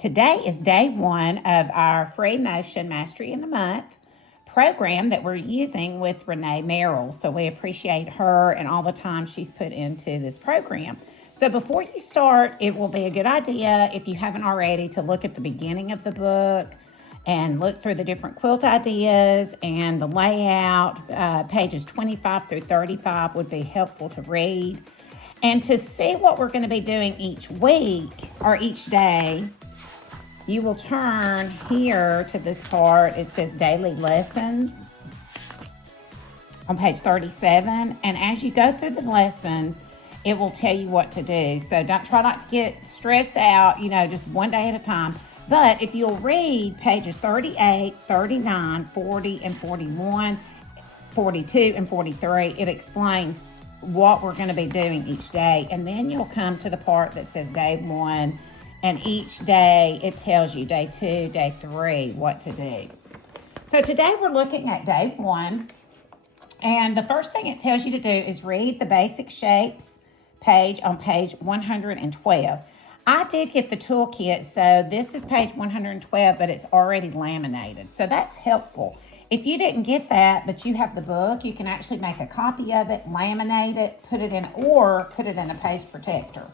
Today is day one of our free motion Mastery in a Month program that we're using with Ranae Merrill. So we appreciate her and all the time she's put into this program. So before you start, it will be a good idea, if you haven't already, to look at the beginning of the book and look through the different quilt ideas and the layout. Pages 25 through 35 would be helpful to read. And to see what we're going to be doing each week or each day, you will turn here to this part. It says Daily Lessons on page 37. And as you go through the lessons, it will tell you what to do. So don't try not to get stressed out, just one day at a time. But if you'll read pages 38, 39, 40, and 41, 42, and 43, it explains what we're going to be doing each day. And then you'll come to the part that says day one. And each day it tells you day 2, day 3, what to do. So today we're looking at day 1. And the first thing it tells you to do is read the basic shapes page on page 112. I did get the toolkit, so this is page 112, but it's already laminated. So that's helpful. If you didn't get that, but you have the book, you can actually make a copy of it, laminate it, put it in a page protector.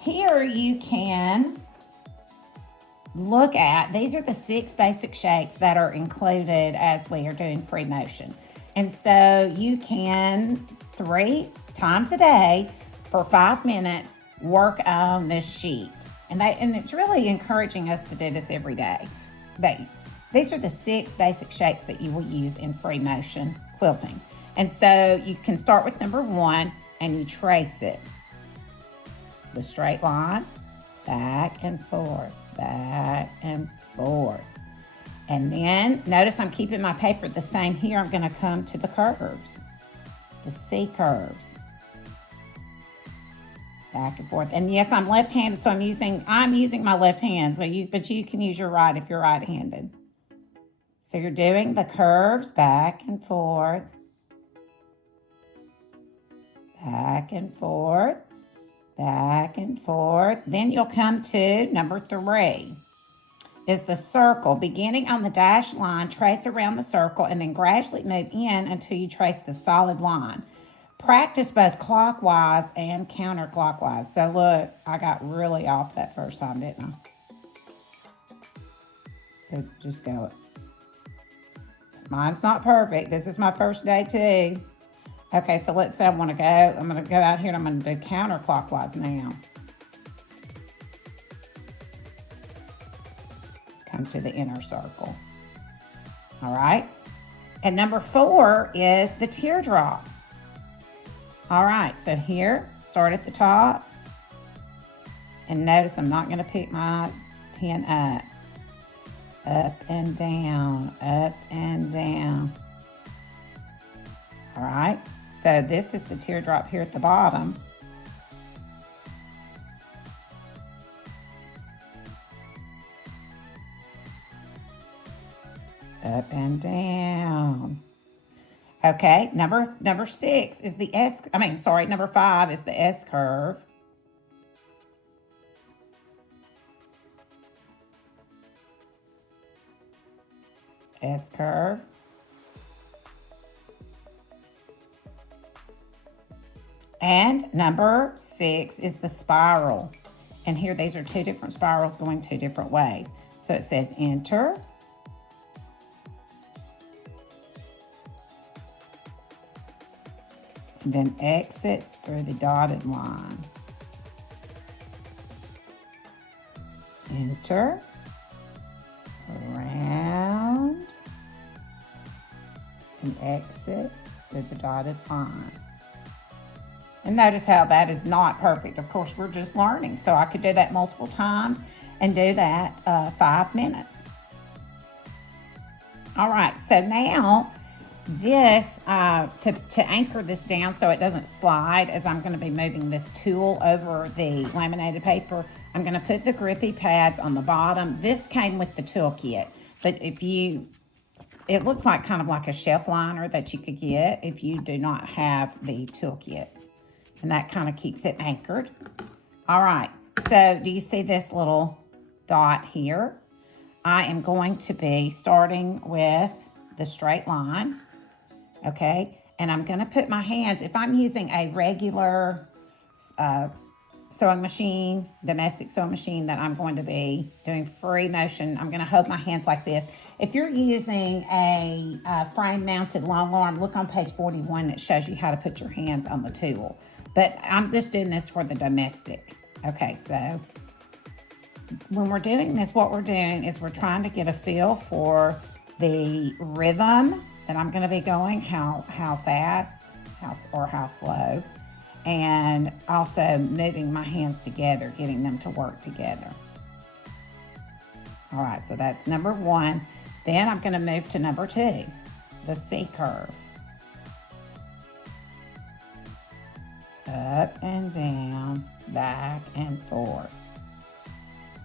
Here you can look at, these are the 6 basic shapes that are included as we are doing free motion. And so you can 3 times a day for 5 minutes work on this sheet. And it's really encouraging us to do this every day. These are the 6 basic shapes that you will use in free motion quilting. And so you can start with number 1 and you trace it. The straight line, back and forth, back and forth. And then notice I'm keeping my paper the same here. I'm going to come to the curves, the C curves, back and forth. And yes, I'm left-handed, so I'm using my left hand. But you can use your right if you're right-handed. So you're doing the curves back and forth, back and forth, back and forth. Then you'll come to number 3 is the circle. Beginning on the dashed line, trace around the circle and then gradually move in until you trace the solid line. Practice both clockwise and counterclockwise. So look, I got really off that first time, didn't I? So just go. Mine's not perfect. This is my first day too. Okay, so let's say I'm going to go out here and I'm going to do counterclockwise now. Come to the inner circle. All right. And number 4 is the teardrop. All right, so here, start at the top. And notice I'm not going to pick my pen up. Up and down, up and down. All right. So this is the teardrop here at the bottom. Up and down. Okay, number 6 is the number 5 is the S curve. S curve. And number 6 is the spiral. And here, these are 2 different spirals going 2 different ways. So it says enter. And then exit through the dotted line. Enter. Around. And exit through the dotted line. And notice how that is not perfect. Of course, we're just learning. So I could do that multiple times and do that 5 minutes. All right, so now this, to anchor this down so it doesn't slide, as I'm going to be moving this tool over the laminated paper, I'm going to put the grippy pads on the bottom. This came with the toolkit, but it looks like kind of like a shelf liner that you could get if you do not have the toolkit. And that kind of keeps it anchored. All right, so do you see this little dot here, I am going to be starting with the straight line, okay? And I'm going to put my hands, if I'm using a regular sewing machine, domestic sewing machine that I'm going to be doing free motion, I'm going to hold my hands like this. If you're using a frame mounted long arm, look on page 41 that shows you how to put your hands on the tool. But I'm just doing this for the domestic. Okay, so when we're doing this, what we're doing is we're trying to get a feel for the rhythm that I'm going to be going, how fast, how slow, and also moving my hands together, getting them to work together. All right, so that's number one. Then I'm going to move to number two, the C curve. Up and down, back and forth.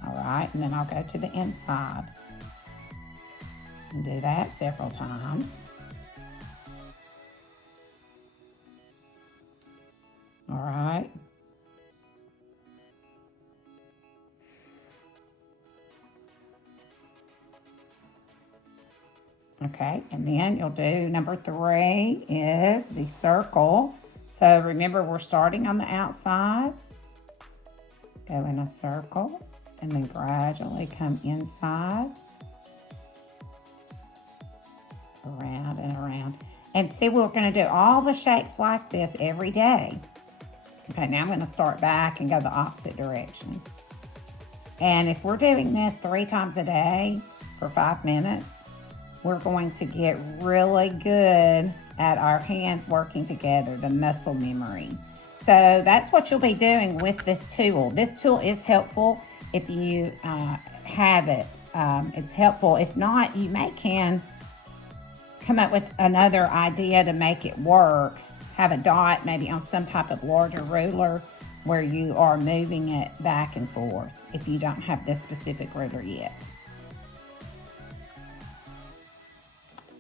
All right, and then I'll go to the inside and do that several times. All right. Okay, and then you'll do number three is the circle. So remember, we're starting on the outside, go in a circle, and then gradually come inside, around and around. And see, we're going to do all the shapes like this every day. Okay, now I'm going to start back and go the opposite direction. And if we're doing this 3 times a day for 5 minutes, we're going to get really good at our hands working together, the muscle memory. So that's what you'll be doing with this tool. This tool is helpful if you have it. It's helpful. If not, you can come up with another idea to make it work. Have a dot maybe on some type of larger ruler where you are moving it back and forth if you don't have this specific ruler yet.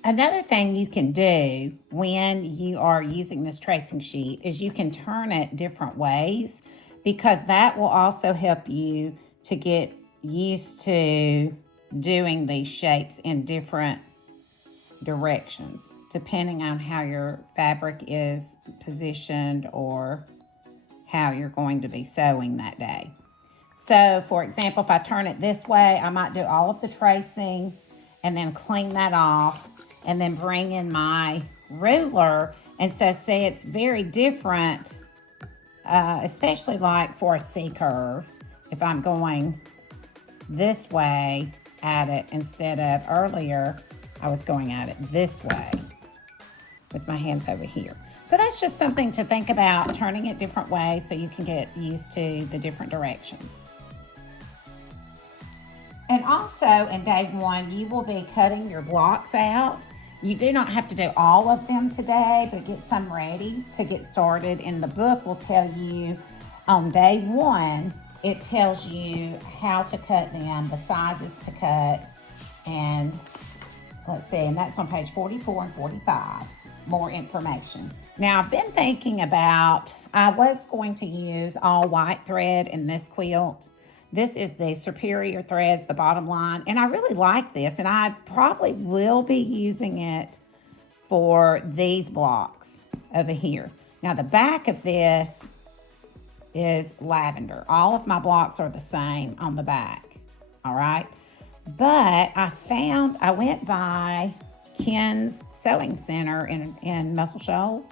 Another thing you can do when you are using this tracing sheet is you can turn it different ways, because that will also help you to get used to doing these shapes in different directions, depending on how your fabric is positioned or how you're going to be sewing that day. So, for example, if I turn it this way, I might do all of the tracing and then clean that off and then bring in my ruler. And so, see, it's very different, especially like for a C curve, if I'm going this way at it instead of earlier, I was going at it this way with my hands over here. So that's just something to think about, turning it different ways so you can get used to the different directions. And also in day one, you will be cutting your blocks out. You do not have to do all of them today, but get some ready to get started. And the book will tell you on day one, it tells you how to cut them, the sizes to cut, and let's see, and that's on page 44 and 45, more information. Now, I've been thinking about, I was going to use all white thread in this quilt. This is the superior threads, the bottom line, and I really like this, and I probably will be using it for these blocks over here. Now, the back of this is lavender. All of my blocks are the same on the back, all right? But I went by Ken's Sewing Center in Muscle Shoals,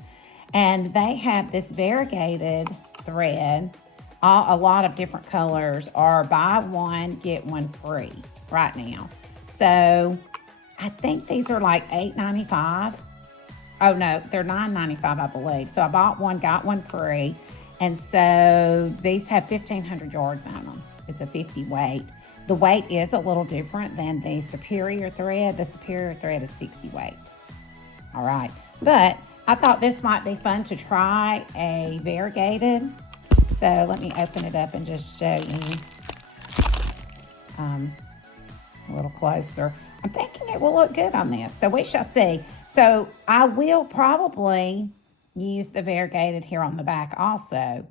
and they have this variegated thread. A lot of different colors are buy one, get one free right now. So I think these are like $8.95. Oh no, they're $9.95, I believe. So I bought one, got one free. And so these have 1,500 yards on them. It's a 50 weight. The weight is a little different than the superior thread. The superior thread is 60 weight. All right, but I thought this might be fun to try a variegated. So let me open it up and just show you a little closer. I'm thinking it will look good on this, so we shall see. So I will probably use the variegated here on the back also.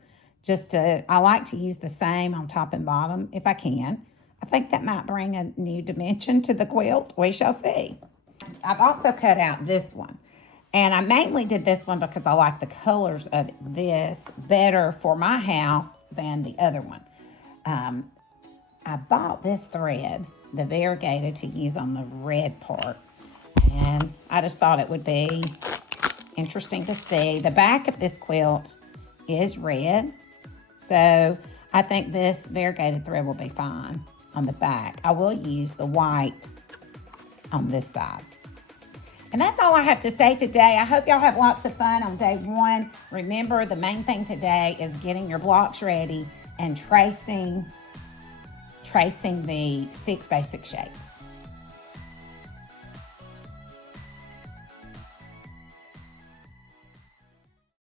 I like to use the same on top and bottom if I can. I think that might bring a new dimension to the quilt. We shall see. I've also cut out this one. And I mainly did this one because I like the colors of this better for my house than the other one. I bought this thread, the variegated, to use on the red part. And I just thought it would be interesting to see. The back of this quilt is red. So I think this variegated thread will be fine on the back. I will use the white on this side. And that's all I have to say today. I hope y'all have lots of fun on day one. Remember, the main thing today is getting your blocks ready and tracing the 6 basic shapes.